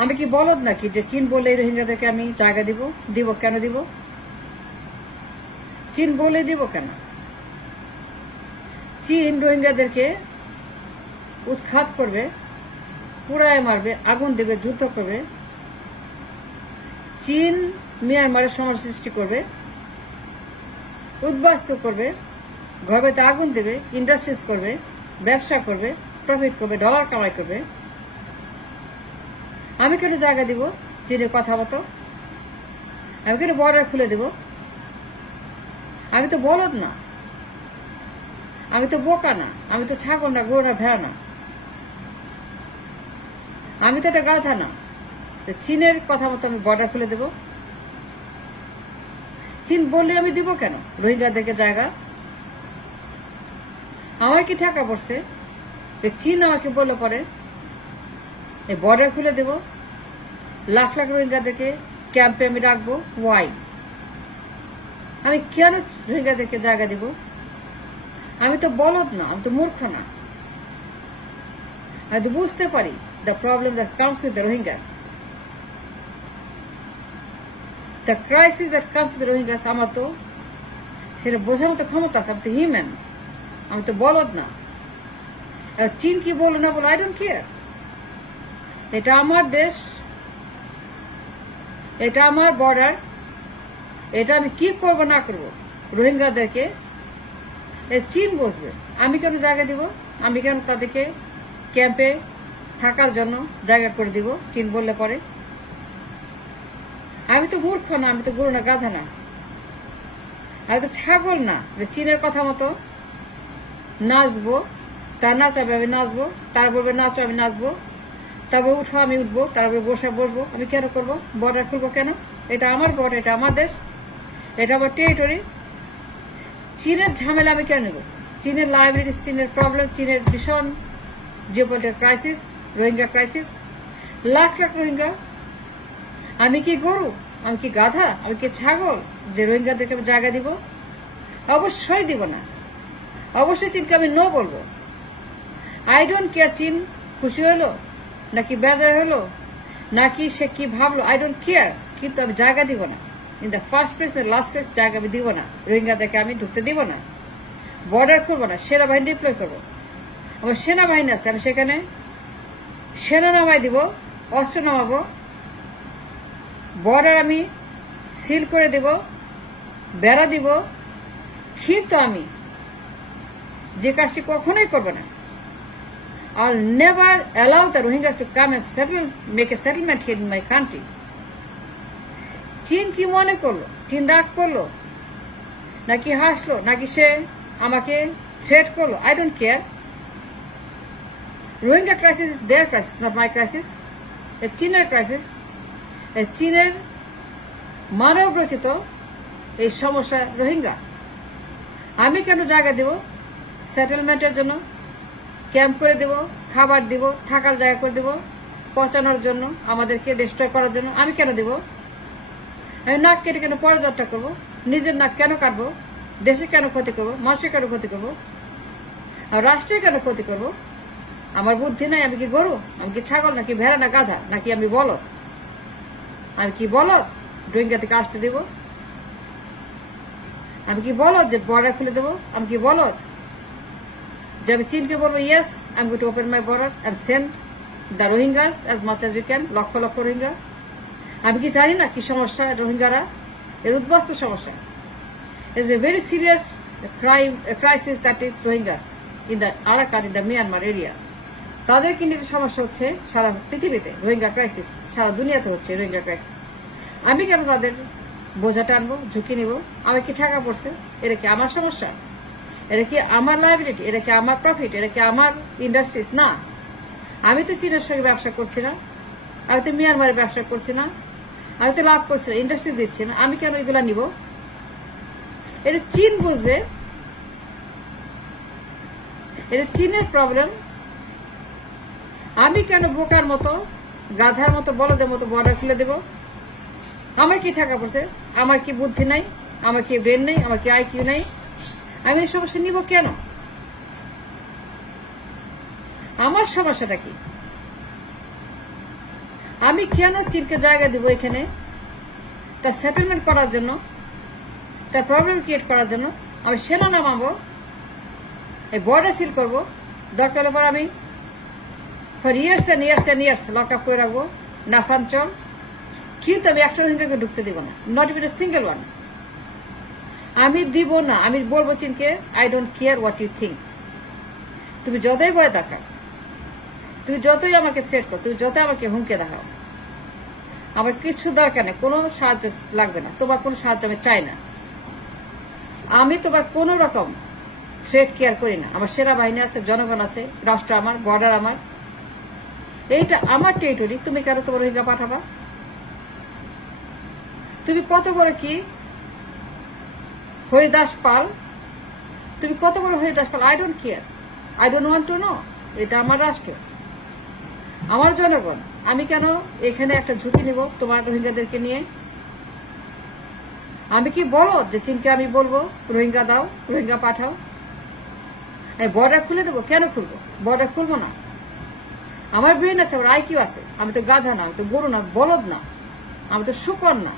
আমি কি বলদ নাকি যে চীন বলে রোহিঙ্গাদেরকে আমি জায়গা দিব? দিব কেন দিব? চীন বলে দিব কেন? চীন রোহিঙ্গাদেরকে উৎখাত করবে, পুড়ায় মারবে, আগুন দেবে, যুদ্ধ করবে। চীন মিয়ানমারের সমস্যা সৃষ্টি করবে, উদ্বাস্তু করবে, ঘরেতে আগুন দেবে, ইন্ডাস্ট্রিজ করবে, ব্যবসা করবে, প্রফিট করবে, ডলার কামাই করবে। আমি কেন জায়গা দিব চীনের কথা মতো? আমি কেন বর্ডার খুলে দেব? আমি তো বলদ না, আমি তো বোকা না, আমি তো ছাগল না, গরু না, ভেড়া না, আমি তো একটা গাধা না। চীনের কথা মতো আমি বর্ডার খুলে দেব? চীন বললে আমি দিব কেন রোহিঙ্গাদেরকে জায়গা? আমার কি টাকা পড়ছে যে চীন আমাকে বললে পরে এই বর্ডার খুলে দেব, লাখ লাখ রোহিঙ্গাদেরকে ক্যাম্পে আমি রাখবো? ওয়াই? আমি কেন রোহিঙ্গাদেরকে জায়গা দিব? আমি তো বলদ না, আমি তো মূর্খ না। আমি তো বুঝতে পারি the problem that comes with the Rohingyas, the crisis that comes with the Rohingyas। আমার তো সেটা বোঝার মতো ক্ষমতা আছে, আমি তো হিউম্যান, আমি তো বলদ না। চীন কি বলো না বলো, আই ডোন্ট কেয়ার। এটা আমার দেশ, এটা আমার বর্ডার, এটা আমি কি করব না করব রোহিঙ্গাদেরকে চীন বসবে। আমি কেন জায়গা দিব? আমি কেন তাদেরকে ক্যাম্পে থাকার জন্য জায়গা করে দিব চীন বললে পরে? আমি তো মূর্খ না, আমি তো গরু না, গাধা না, আমি তো ছাগল না যে চীনের কথা মতো নাচবো, তার নাচাবে আমি নাচবো, তার বলবে নাচো আমি নাচবো, তারপর উঠো আমি উঠবো, তারপরে বসবো। আমি কেন করবো? বর্ডার খুলবো কেন? এটা আমার বর্ডার, এটা আমার দেশ, এটা আমার টেরিটরি। চীনের ঝামেলা আমি কেন নেব? চীনের লায়াবিলিটিস, চীনের প্রবলেম, চীনের ভীষণ geopolitical crisis, Rohingya crisis, lakh lakh Rohingya. আমি কি গরু? আমি কি গাধা? আমি কি ছাগল যে রোহিঙ্গাদেরকে আমি জায়গা দিব? অবশ্যই দিব না। অবশ্যই চীনকে আমি নো বলবো। আই ডোন্ট কেয়ার চীন খুশি হলো নাকি বেজার হলো নাকি সে কি ভাবলো, আই ডোন্ট কেয়ার, কিন্তু আমি জায়গা দিব না। In the first place, last place জায়গা আমি দিব না। রোহিঙ্গাদেরকে আমি ঢুকতে দিব না, বর্ডার খুলবো না, সেনাবাহিনী ডিপ্লয় করবো। আমার সেনাবাহিনী আছে, আমি সেখানে সেনা নামাই দিব, অস্ত্র নামাবো, বর্ডার আমি সিল করে দিব, বেড়া দিব। কিন্তু আমি যে কাজটি কখনোই করবো না, I'll never allow the Rohingyas to come and settle, make a settlement here in my country. চীন কি মনে করলো? চীন রাগ করলো নাকি হাসলো নাকি সে আমাকে থ্রেট করলো? I don't care. Rohingya crisis is their crisis, not my crisis. A চীনের crisis, a চীনের মানব রচিত এই সমস্যা রোহিঙ্গা। আমি কেন জায়গা দেব সেটেলমেন্টের জন্য? ক্যাম্প করে দেব, খাবার দিব, থাকার জায়গা করে দেব, পচানোর জন্য, আমাদেরকে ডিস্ট্রয় করার জন্য। আমি কেন দেব? আমি নাক কেটে কেন পরযাত্রা করবো? নিজের নাক কেন কাটবো? দেশে কেন ক্ষতি করবো? মানুষের কেন ক্ষতি করবো? আর রাষ্ট্রের কেন ক্ষতি করবো? আমার বুদ্ধি নাই? আমি কি গরু? আমি কি ছাগল নাকি ভেড়া না গাধা নাকি আমি বলদ? আমি কি বলদ রোহিঙ্গা থেকে আসতে দেব? আমি কি বলদ যে বর্ডার খুলে দেবো? আমি কি বলদ যে আমি চীনকে বলবো yes I am going to open my border and send the Rohingyas as much as you can, lakh lakh Rohingya? আমি কি জানি না কি সমস্যা রোহিঙ্গারা? এর উদ্বাস্তু সমস্যা। Is a very serious crisis that is Rohingyas in the Arakan, in the Myanmar area. তাদের কি নিজের সমস্যা হচ্ছে সারা পৃথিবীতে, রোহিঙ্গা ক্রাইসিস সারা দুনিয়াতে হচ্ছে রোহিঙ্গা ক্রাইসিস। আমি কেন তাদের বোঝা টানবো, ঝুঁকি নিব? আমার কি টাকা পড়ছে? এটা কি আমার সমস্যা? এটা কি আমার লায়াবিলিটি? এটা কি আমার প্রফিট? এটা কি আমার ইন্ডাস্ট্রিজ? না, আমি তো চীনের সঙ্গে ব্যবসা করছি না, আমি তো মিয়ানমারের ব্যবসা করছি না, আমি তো লাভ করছি না, ইন্ডাস্ট্রি দিচ্ছি না। আমি কেন এগুলা নিব? এটা চীন বুঝবে, এটা চীনের প্রবলেম। আমি কেন বোকার মতো, গাধার মতো, বলদের মতো বর্ডার খুলে দেব? আমার কি টাকা পড়ছে? আমার কি বুদ্ধি নাই? আমার কি ব্রেন নেই? আমার কি আইকিউ নাই? আমি এই সমস্যা নিব কেন? আমার সমস্যাটা কি? আমি কেন চীনকে জায়গা দিব এখানে? তার সেটেলমেন্ট করার জন্য, তার প্রবলেম ক্রিয়েট করার জন্য আমি সেনা নামাবো, এই বর্ডার সিল করবো, দরকার পর আমি for years and years and years lock up করে রাখবো নাফাঞ্চল, কিন্তু আমি একটা রোহিঙ্গাকে ঢুকতে দিব না, not even a single one. আমি দিব না। আমি বলবো চীনকে, I don't care what you think. তুমি যতই ভয় দেখাও, তুমি যতই আমাকে থ্রেট করো, তুমি যতই আমাকে হুমকে দেখাও, আমার কিছু দরকার নেই, কোনো সাহায্য লাগবে না, তোমার কোনো সাহায্য আমি চাই না। আমি তোমার কোন রকম থ্রেট কেয়ার করি না। আমার সেনাবাহিনী আছে, জনগণ আছে, রাষ্ট্র আমার, বর্ডার আমার, এইটা আমার টেরিটরি। তুমি কেন তোমার রোহিঙ্গা পাঠাবা? তুমি কত বড় কি হরিদাস পাল? তুমি কত বড় Haridas Pal? I don't care, I don't want to know. এটা আমার রাষ্ট্র, আমার জনগণ। আমি কেন এখানে একটা ঝুঁকি নিব তোমার রোহিঙ্গাদেরকে নিয়ে? আমি কি বলো যে চীনকে আমি বলবো রোহিঙ্গা দাও, রোহিঙ্গা পাঠাও? বর্ডার খুলে দেবো? কেন খুলবো? বর্ডার খুলবো না। আমার ব্রেন আছে, আমার আইকিউ আছে। আমি তো গাধা না, আমি তো গরু না, বলদ না, আমি তো শুকর না,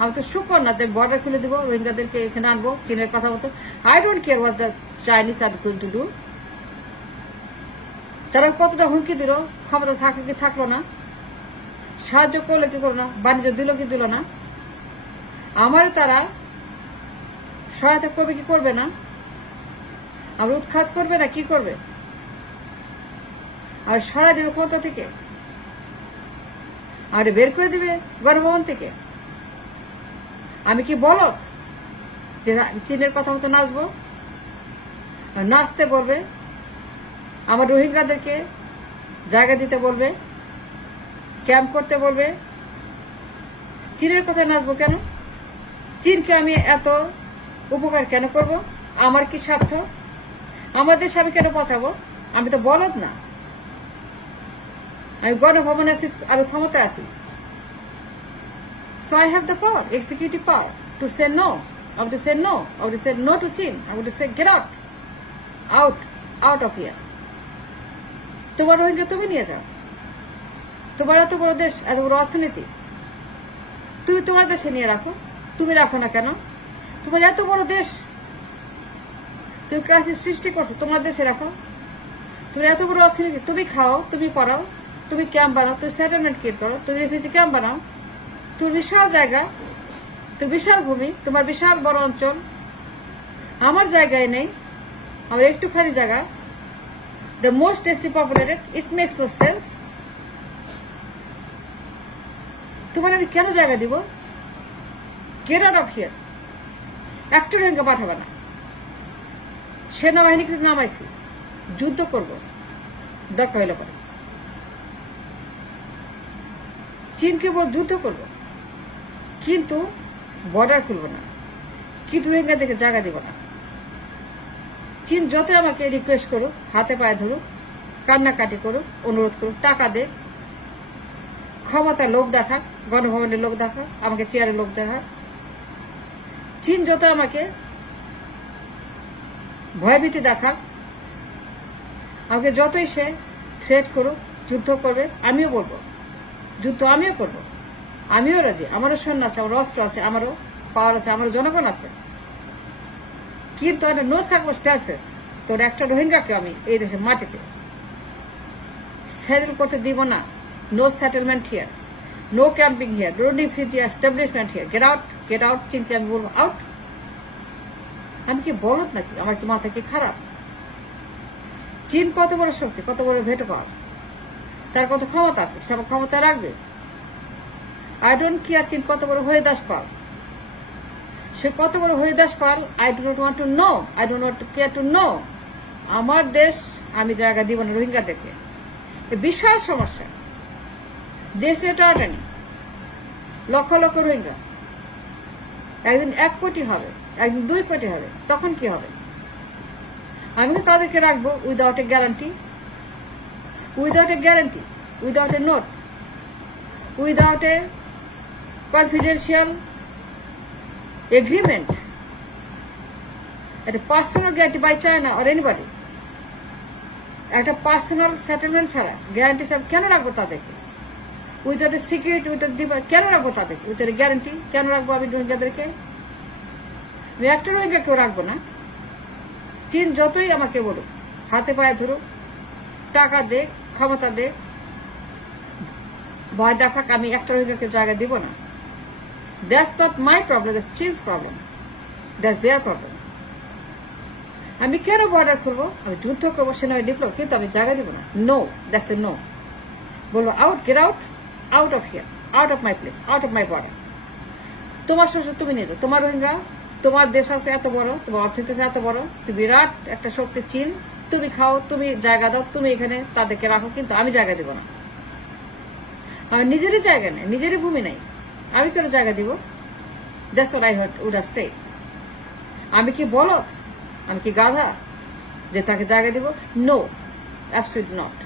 আমি তো শুকর না। তাই বর্ডার খুলে দেবো, রোহিঙ্গাদেরকে এখানে আনবো চীনের কথা মতো। I don't care what the Chinese are going to do. তারা কতটা হুমকি দিল, ক্ষমতা থাকলো কি থাকলো না, সাহায্য করলো কি করলো না, বাণিজ্য দিল কি দিল না, আমার তারা সহায়তা করবে কি করবে না, আর উৎখাত করবে না কি করবে, আর সরাই দেবে ক্ষমতা থেকে, আর বের করে দিবে গণভবন থেকে। আমি কি বলত যে চীনের কথা মতো নাচবো? আর নাচতে বলবে, আমার রোহিঙ্গাদেরকে জায়গা দিতে বলবে, ক্যাম্প করতে বলবে, চীনের কথায় নাচবো কেন? চীনকে আমি এত উপকার কেন করব? আমার কি স্বার্থ? আমার দেশ আমি কেন বাঁচাবো? আমি তো বলদ না, আমি গণভবনে আছি, আমি ক্ষমতা আছি। So I have the power, executive power, to say no. I want to say no. I want to say no to China. I want to say get out, out of here. তোমার রোহিঙ্গা তুমি নিয়ে যাও। তোমার এত বড় দেশ, এত বড় অর্থনীতি, তুমি তোমার দেশে নিয়ে রাখো। তুমি রাখো না কেন? তোমার এত বড় দেশ, তুমি ক্রাইসিস সৃষ্টি করছো, তোমার দেশে রাখো। তুমি এত বড় অর্থনীতি, তুমি খাও, তুমি পড়াও, তুমি ক্যাম্প বানাও, তুমি সেটেলমেন্ট ক্রিয়েট করো, তুমি রিফিউজি ক্যাম্প বানাও। তুমি বিশাল জায়গা, তুমি বিশাল ভূমি, তোমার বিশাল বড় অঞ্চল, আমার জায়গায় নেই, আমার একটুখানি জায়গা, the most densely populated, it makes no sense. তোমার আমি কেন জায়গা দিব? Get out of here. একটা রোহিঙ্গা পাঠাবে না। সেনাবাহিনীকে নামাইছি, যুদ্ধ করব দরকার হইলে পরে, চীনকে বড় যুদ্ধ করব, কিন্তু বর্ডার খুলব না, কিন্তু রোহিঙ্গাদেরকে জায়গা দিব না। চীন যত আমাকে রিকোয়েস্ট করুক, হাতে পায়ে ধরুক, কান্নাকাটি করুক, অনুরোধ করুক, টাকা দেখ, ক্ষমতার লোক দেখাক, গণভবনের লোক দেখাক, আমাকে চেয়ারের লোক দেখাক, চীন যত আমাকে ভয়ভীতি দেখাক, আমাকে যতই সে থ্রেট করুক, যুদ্ধ করবে, আমিও বলবো যুদ্ধ আমিও করবো, আমিও রাজি। আমারও সৈন্য আছে, আমার অস্ত্র আছে, আমারও পাওয়ার আছে, আমারও জনগণ আছে, কিন্তু নো সার্কামস্ট্যান্সেস তোর একটা রোহিঙ্গাকে আমি এই দেশের মাটিতে সেটেল করতে দিব না। No settlement here, no camping here, no refugee establishment here, get out. চিনতে আমি বলবো আউট। আমি কি বলদ নাকি? আমার কি মাথা কি খারাপ? চীন কত বড় শক্তি, কত বড় ভেটো পাওয়ার, তার কত ক্ষমতা আছে, সে ক্ষমতা রাখবে। আই ডোন্ট কেয়ার চীন কত বড় হরিদাস পাল, সে কত বড় Haridas Pal, I do not want to know, I don't want to care to know. আমার দেশ, আমি জায়গা দিব না রোহিঙ্গাদেরকে। বিশাল সমস্যা, দেশে টানাটানি, লক্ষ লক্ষ রোহিঙ্গা, একদিন 1 কোটি হবে, একদিন 2 কোটি হবে, তখন কি হবে? আমি তো তাদেরকে রাখবো without a guarantee, without a guarantee, without a note, without a confidential agreement, একটা personal guarantee by China or anybody, একটা পার্সোনাল সেটেলমেন্ট ছাড়া গ্যারান্টি ছাড়া কেন রাখবো তাদেরকে? উইদাউট এ সিকিউরিটি, উইদাউট কেন রাখবো তাদের, উইদাউট গ্যারান্টি কেন রাখবো আমি রোহিঙ্গাদেরকে? আমি একটা রোহিঙ্গা কেউ রাখবো না। চীন যতই আমাকে বলুক, হাতে পায়ে ধরুক, টাকা দে, ক্ষমতা দে, ভয় দেখাক, আমি একটা রোহিঙ্গাকে জায়গা দিব না। That's not my problem, that's চীনস প্রবলেম, দ্যাটস দেয়ার প্রবলেম। আমি কেন বর্ডার খুলবো? আমি যুদ্ধ করবো, সেনাবাহিনী ডিপ্লয়, কিন্তু আমি জায়গা দিব না। No, that's a no. বলবো out, get out, out of here, out of my place, out of my border. তোমার শ্বশুর তুমি নিয়ে যাও, তোমার রোহিঙ্গা, তোমার দেশ আছে এত বড়, তোমার অর্থনীতি আছে এত বড়, তুমি বিরাট একটা শক্তি চীন, তুমি খাও, তুমি জায়গা দাও, তুমি এখানে তাদেরকে রাখো, কিন্তু আমি জায়গা দিব না। আমার নিজেরই জায়গা নেই, নিজেরই ভূমি নেই, আমি কেন জায়গা দিব? That's what I would have said. আমি কি বলদ? আমি কি গাধা যে তাকে জায়গা দিব? No, absolutely not.